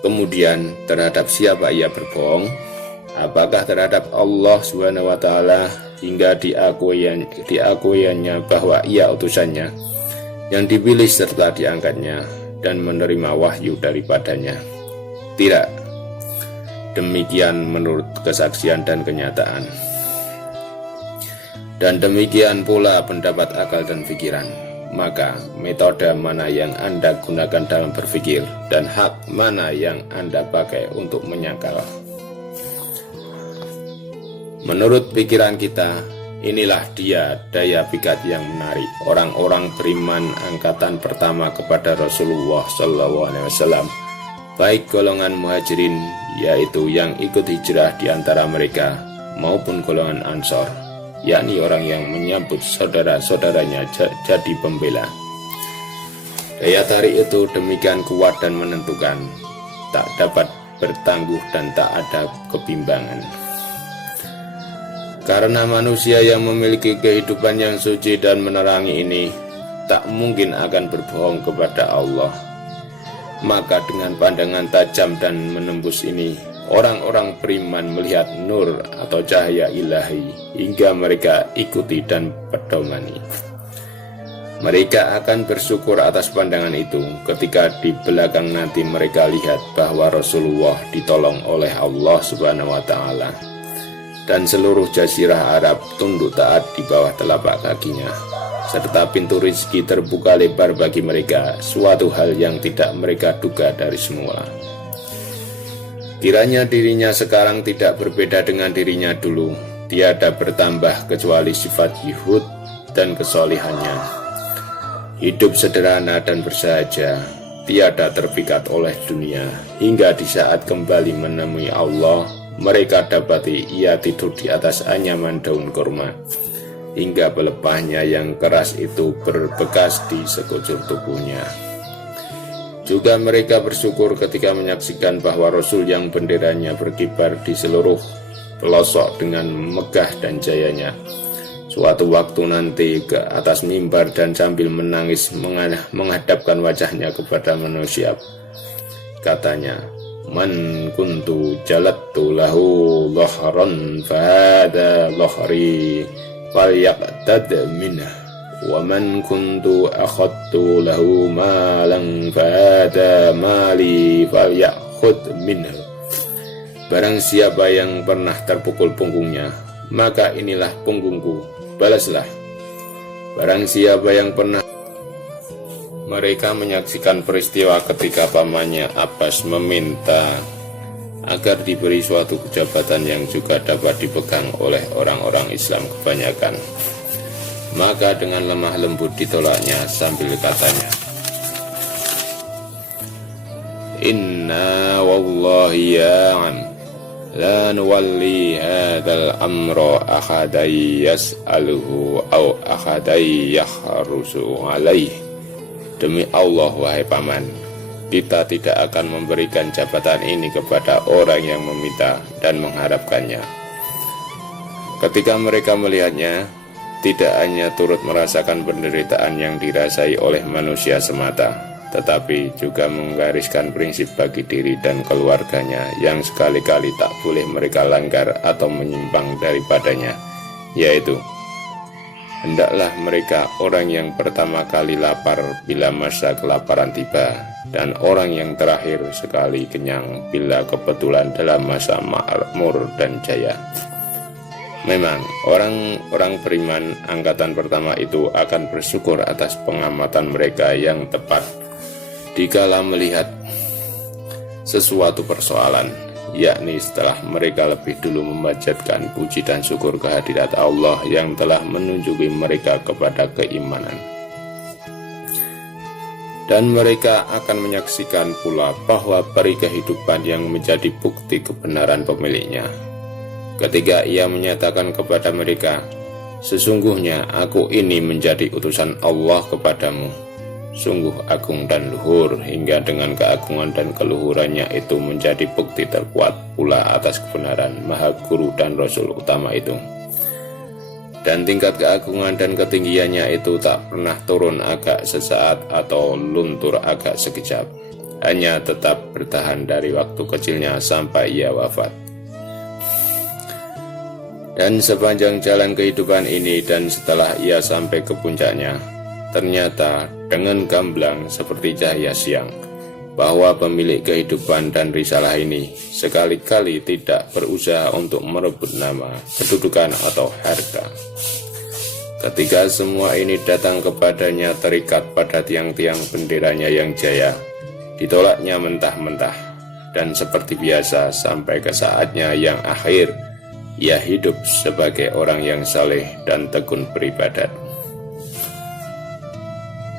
Kemudian terhadap siapa ia berbohong? Apakah terhadap Allah Subhanahu wa Ta'ala hingga diakuiannya bahwa ia utusannya yang dipilih serta diangkatnya dan menerima wahyu daripadanya? Tidak. Demikian menurut kesaksian dan kenyataan. Dan demikian pula pendapat akal dan pikiran. Maka metode mana yang Anda gunakan dalam berpikir dan hak mana yang Anda pakai untuk menyangkal? Menurut pikiran kita, inilah dia daya pikat yang menarik orang-orang beriman angkatan pertama kepada Rasulullah SAW, baik golongan muhajirin, yaitu yang ikut hijrah di antara mereka, maupun golongan ansor, yakni orang yang menyambut saudara-saudaranya jadi pembela. Daya tarik itu demikian kuat dan menentukan, tak dapat bertangguh dan tak ada kebimbangan. Karena manusia yang memiliki kehidupan yang suci dan menerangi ini tak mungkin akan berbohong kepada Allah. Maka dengan pandangan tajam dan menembus ini, orang-orang beriman melihat nur atau cahaya ilahi hingga mereka ikuti dan pedomani. Mereka akan bersyukur atas pandangan itu ketika di belakang nanti mereka lihat bahwa Rasulullah ditolong oleh Allah Subhanahu wa Ta'ala dan seluruh jazirah Arab tunduk taat di bawah telapak kakinya, serta pintu rezeki terbuka lebar bagi mereka, suatu hal yang tidak mereka duga dari semula. Kiranya dirinya sekarang tidak berbeda dengan dirinya dulu, tiada bertambah kecuali sifat yuhud dan kesolihannya. Hidup sederhana dan bersahaja, tiada terpikat oleh dunia, hingga di saat kembali menemui Allah, mereka dapati ia tidur di atas anyaman daun kurma, hingga pelepahnya yang keras itu berbekas di sekujur tubuhnya. Juga mereka bersyukur ketika menyaksikan bahwa Rasul yang benderanya berkibar di seluruh pelosok dengan megah dan jayanya, suatu waktu nanti ke atas mimbar dan sambil menangis menghadapkan wajahnya kepada manusia, katanya, "Man kuntu jalattu lahu dhahran fahada dhahri falyaqtad minhu wa man kuntu akhadtu lahu malan fahada mali falyakhud minhu." Barang siapa yang pernah terpukul punggungnya, maka inilah punggungku, balaslah. Barang siapa yang pernah. Mereka menyaksikan peristiwa ketika pamannya Abbas meminta agar diberi suatu kejabatan yang juga dapat dipegang oleh orang-orang Islam kebanyakan. Maka dengan lemah lembut ditolaknya sambil katanya, "Inna wallahi ya'am la nuwalli hadzal amra ahadai yas'aluhu aw ahadai yahrusu alaihi." Demi Allah, wahai paman, kita tidak akan memberikan jabatan ini kepada orang yang meminta dan mengharapkannya. Ketika mereka melihatnya, tidak hanya turut merasakan penderitaan yang dirasai oleh manusia semata, tetapi juga menggariskan prinsip bagi diri dan keluarganya yang sekali-kali tak boleh mereka langgar atau menyimpang daripadanya, yaitu hendaklah mereka orang yang pertama kali lapar bila masa kelaparan tiba, dan orang yang terakhir sekali kenyang bila kebetulan dalam masa makmur dan jaya. Memang orang-orang beriman angkatan pertama itu akan bersyukur atas pengamatan mereka yang tepat dikala melihat sesuatu persoalan, yakni setelah mereka lebih dulu memanjatkan puji dan syukur kehadirat Allah yang telah menunjuki mereka kepada keimanan. Dan mereka akan menyaksikan pula bahwa peri kehidupan yang menjadi bukti kebenaran pemiliknya, ketika ia menyatakan kepada mereka, "Sesungguhnya aku ini menjadi utusan Allah kepadamu." Sungguh agung dan luhur, hingga dengan keagungan dan keluhurannya itu menjadi bukti terkuat pula atas kebenaran Maha Guru dan Rasul utama itu. Dan tingkat keagungan dan ketinggiannya itu tak pernah turun agak sesaat atau luntur agak sekejap. hanya tetap bertahan dari waktu kecilnya sampai ia wafat. Dan sepanjang jalan kehidupan ini dan setelah ia sampai ke puncaknya, ternyata dengan gamblang seperti cahaya siang, bahwa pemilik kehidupan dan risalah ini sekali-kali tidak berusaha untuk merebut nama, kedudukan, atau harta. Ketika semua ini datang kepadanya terikat pada tiang-tiang benderanya yang jaya, ditolaknya mentah-mentah, dan seperti biasa sampai ke saatnya yang akhir, ia hidup sebagai orang yang saleh dan tekun beribadat.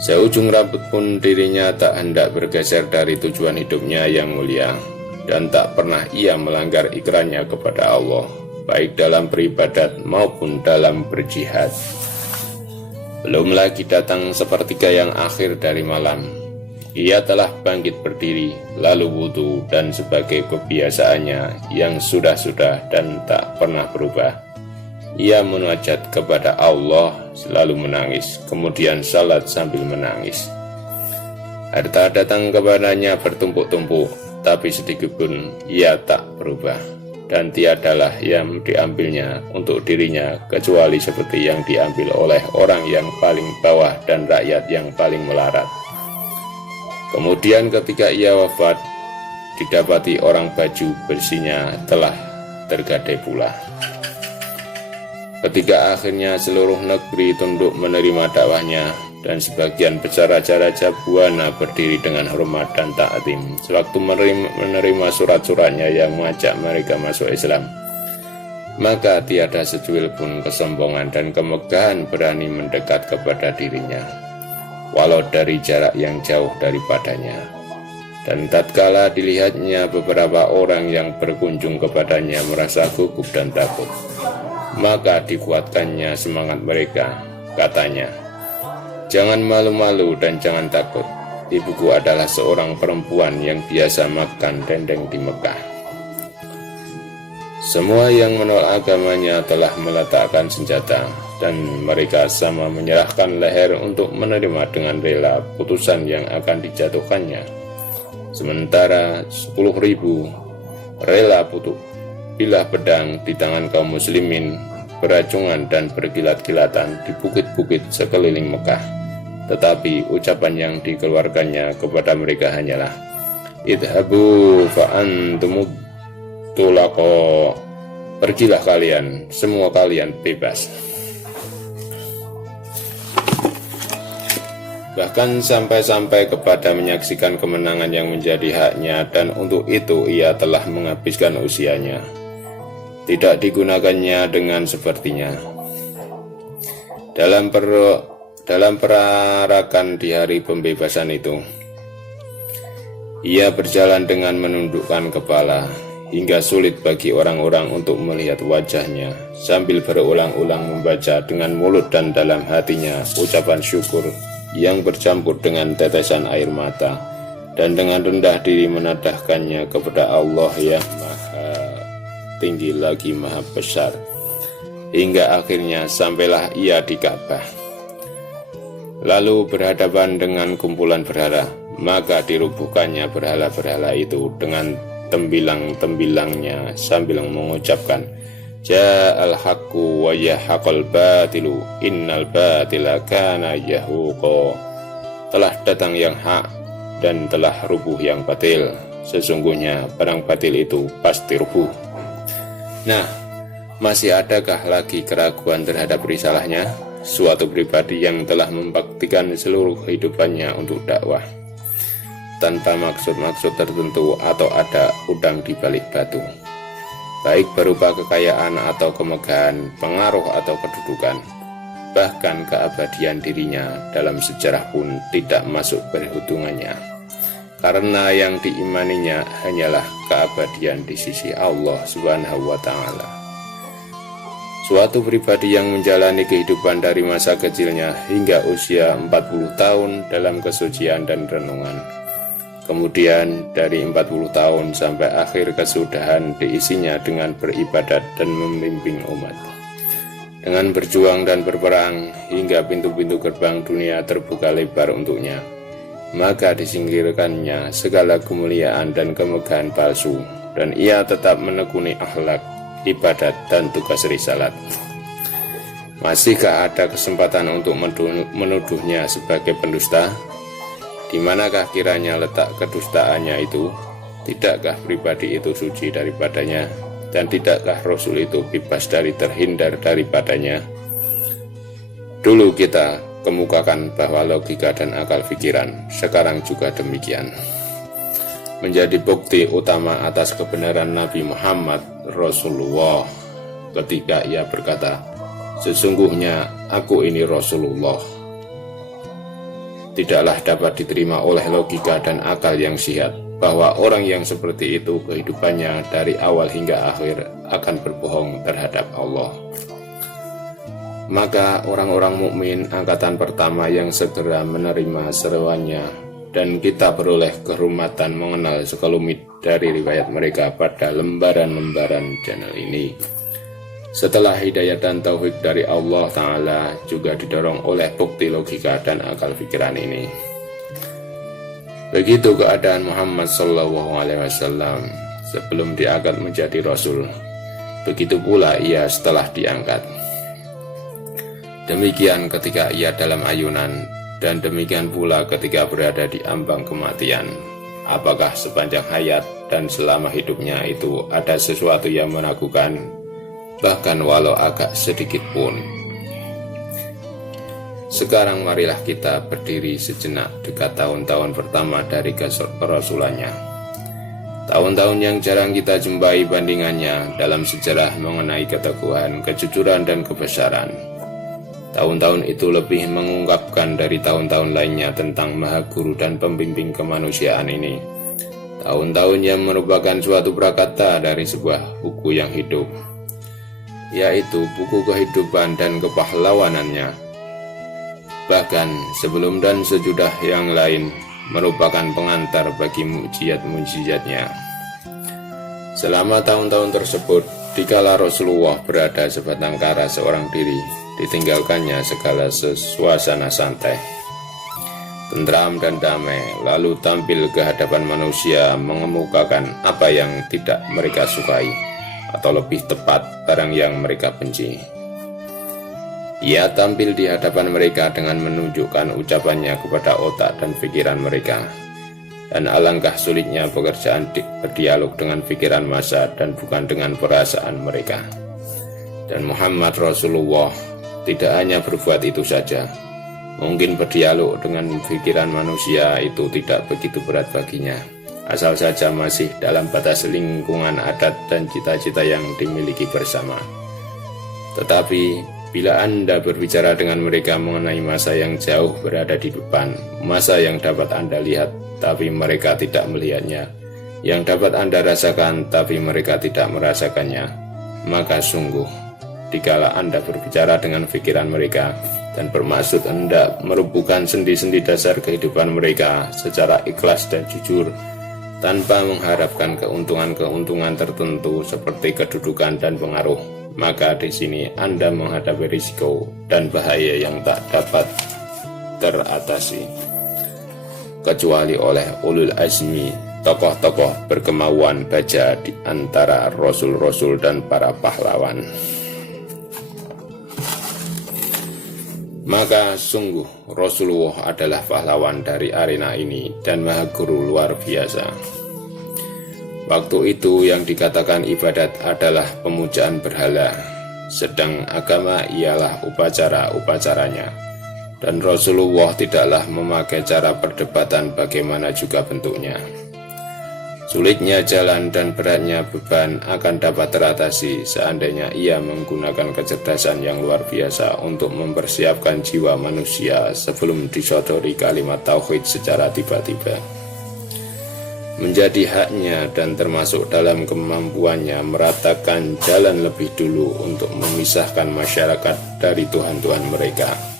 Seujung rambut pun dirinya tak hendak bergeser dari tujuan hidupnya yang mulia, dan tak pernah ia melanggar ikrannya kepada Allah, baik dalam beribadat maupun dalam berjihad. Belum lagi datang sepertiga yang akhir dari malam, ia telah bangkit berdiri, lalu wudu, dan sebagai kebiasaannya yang sudah-sudah dan tak pernah berubah, ia munajat kepada Allah, selalu menangis, kemudian salat sambil menangis. Harta datang kepadanya bertumpuk-tumpuk, tapi sedikitpun ia tak berubah, dan tiadalah yang diambilnya untuk dirinya kecuali seperti yang diambil oleh orang yang paling bawah dan rakyat yang paling melarat. Kemudian ketika ia wafat, didapati orang baju bersihnya telah tergadai pula. Ketika akhirnya seluruh negeri tunduk menerima dakwahnya, dan sebagian besar raja-raja Buana berdiri dengan hormat dan ta'zim sewaktu menerima surat-suratnya yang mengajak mereka masuk Islam, maka tiada secuil pun kesombongan dan kemegahan berani mendekat kepada dirinya, walau dari jarak yang jauh daripadanya. Dan tatkala dilihatnya beberapa orang yang berkunjung kepadanya merasa gugup dan takut, maka dikuatkannya semangat mereka. Katanya, "Jangan malu-malu dan jangan takut. Ibuku adalah seorang perempuan yang biasa makan dendeng di Mekah." Semua yang menolak agamanya telah meletakkan senjata, dan mereka sama menyerahkan leher untuk menerima dengan rela putusan yang akan dijatuhkannya. Sementara 10.000 rela bilah pedang di tangan kaum muslimin beracungan dan berkilat-kilatan di bukit-bukit sekeliling Mekah. Tetapi ucapan yang dikeluarkannya kepada mereka hanyalah, "Idhabu fa'antumud tulaqo." Pergilah kalian, semua kalian bebas. Bahkan sampai-sampai kepada menyaksikan kemenangan yang menjadi haknya, dan untuk itu ia telah menghabiskan usianya. Tidak digunakannya dengan sepertinya. Dalam perarakan di hari pembebasan itu, ia berjalan dengan menundukkan kepala, hingga sulit bagi orang-orang untuk melihat wajahnya, sambil berulang-ulang membaca dengan mulut dan dalam hatinya ucapan syukur yang bercampur dengan tetesan air mata, dan dengan rendah diri menadahkannya kepada Allah yang Maha Tinggi lagi Maha Besar, hingga akhirnya sampailah ia di Ka'bah. Lalu berhadapan dengan kumpulan berhala, maka dirubuhkannya berhala-berhala itu dengan tembilang-tembilangnya sambil mengucapkan, "Ja'al haqqu wa yahaqal batilu innal batila kana yahuqa." Telah datang yang hak dan telah rubuh yang batil. Sesungguhnya barang batil itu pasti rubuh. Nah, masih adakah lagi keraguan terhadap risalahnya? Suatu pribadi yang telah membaktikan seluruh kehidupannya untuk dakwah, tanpa maksud-maksud tertentu atau ada udang di balik batu, baik berupa kekayaan atau kemegahan, pengaruh atau kedudukan, bahkan keabadian dirinya dalam sejarah pun tidak masuk perhitungannya, karena yang diimaninya hanyalah keabadian di sisi Allah Subhanahu wa Ta'ala. Suatu pribadi yang menjalani kehidupan dari masa kecilnya hingga usia 40 tahun dalam kesucian dan renungan, kemudian dari 40 tahun sampai akhir kesudahan diisinya dengan beribadat dan membimbing umat, dengan berjuang dan berperang hingga pintu-pintu gerbang dunia terbuka lebar untuknya, maka disingkirkannya segala kemuliaan dan kemegahan palsu, dan ia tetap menekuni akhlak, ibadat, dan tugas risalat. Masihkah ada kesempatan untuk menuduhnya sebagai pendusta? Di manakah kiranya letak kedustaannya itu? Tidakkah pribadi itu suci daripadanya? Dan tidakkah Rasul itu bebas dari terhindar daripadanya? Dulu kita kemukakan bahwa logika dan akal pikiran, sekarang juga demikian. Menjadi bukti utama atas kebenaran Nabi Muhammad Rasulullah ketika ia berkata, "Sesungguhnya aku ini Rasulullah." Tidaklah dapat diterima oleh logika dan akal yang sihat bahwa orang yang seperti itu kehidupannya dari awal hingga akhir akan berbohong terhadap Allah. Maka orang-orang mukmin angkatan pertama yang segera menerima seruannya, dan kita beroleh kehormatan mengenal sekelumit dari riwayat mereka pada lembaran-lembaran channel ini. Setelah hidayah dan taufik dari Allah Ta'ala juga didorong oleh bukti logika dan akal pikiran ini. Begitu keadaan Muhammad SAW sebelum diangkat menjadi Rasul, begitu pula ia setelah diangkat. Demikian ketika ia dalam ayunan, dan demikian pula ketika berada di ambang kematian. Apakah sepanjang hayat dan selama hidupnya itu ada sesuatu yang meragukan, bahkan walau agak sedikit pun? Sekarang marilah kita berdiri sejenak dekat tahun-tahun pertama dari kerasulannya. Tahun-tahun yang jarang kita jumpai bandingannya dalam sejarah mengenai keteguhan, kejujuran, dan kebesaran. Tahun-tahun itu lebih mengungkapkan dari tahun-tahun lainnya tentang Maha Guru dan pembimbing kemanusiaan ini. Tahun-tahun yang merupakan suatu prakata dari sebuah buku yang hidup, yaitu buku kehidupan dan kepahlawanannya. Bahkan sebelum dan sesudah yang lain merupakan pengantar bagi mukjizat-mukjizatnya. Selama tahun-tahun tersebut, dikala Rasulullah berada sebatang kara seorang diri, ditinggalkannya segala suasana santai, tentram dan damai, lalu tampil ke hadapan manusia mengemukakan apa yang tidak mereka sukai, atau lebih tepat, barang yang mereka benci. Ia tampil di hadapan mereka dengan menunjukkan ucapannya kepada otak dan pikiran mereka. Dan alangkah sulitnya pekerjaan berdialog dengan pikiran massa dan bukan dengan perasaan mereka. Dan Muhammad Rasulullah tidak hanya berbuat itu saja. Mungkin berdialog dengan pikiran manusia itu tidak begitu berat baginya, asal saja masih dalam batas lingkungan adat dan cita-cita yang dimiliki bersama. Tetapi bila Anda berbicara dengan mereka mengenai masa yang jauh berada di depan, masa yang dapat Anda lihat tapi mereka tidak melihatnya, yang dapat Anda rasakan tapi mereka tidak merasakannya, maka sungguh dikala Anda berbicara dengan pikiran mereka dan bermaksud hendak merubuhkan sendi-sendi dasar kehidupan mereka secara ikhlas dan jujur, tanpa mengharapkan keuntungan-keuntungan tertentu seperti kedudukan dan pengaruh, maka di sini Anda menghadapi risiko dan bahaya yang tak dapat teratasi kecuali oleh ulul azmi, tokoh-tokoh berkemauan baja di antara rasul-rasul dan para pahlawan. Maka sungguh Rasulullah adalah pahlawan dari arena ini dan Maha Guru luar biasa. Waktu itu yang dikatakan ibadat adalah pemujaan berhala, sedang agama ialah upacara-upacaranya. Dan Rasulullah tidaklah memakai cara perdebatan bagaimana juga bentuknya. Sulitnya jalan dan beratnya beban akan dapat teratasi seandainya ia menggunakan kecerdasan yang luar biasa untuk mempersiapkan jiwa manusia sebelum disodori kalimat tauhid secara tiba-tiba. Menjadi haknya dan termasuk dalam kemampuannya meratakan jalan lebih dulu untuk memisahkan masyarakat dari Tuhan-Tuhan mereka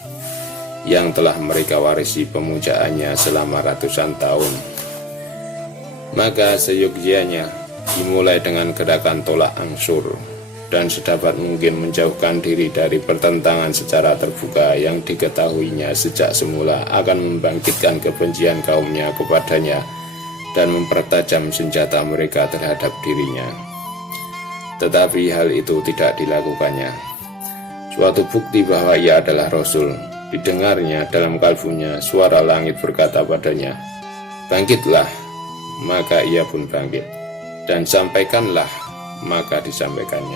yang telah mereka warisi pemujaannya selama ratusan tahun. Maka seyogyanya dimulai dengan gerakan tolak angsur, dan sedapat mungkin menjauhkan diri dari pertentangan secara terbuka yang diketahuinya sejak semula akan membangkitkan kebencian kaumnya kepadanya dan mempertajam senjata mereka terhadap dirinya. Tetapi hal itu tidak dilakukannya. Suatu bukti bahwa ia adalah Rasul, didengarnya dalam kalbunya suara langit berkata padanya, "Bangkitlah," maka ia pun bangkit, dan sampaikanlah, maka disampaikannya.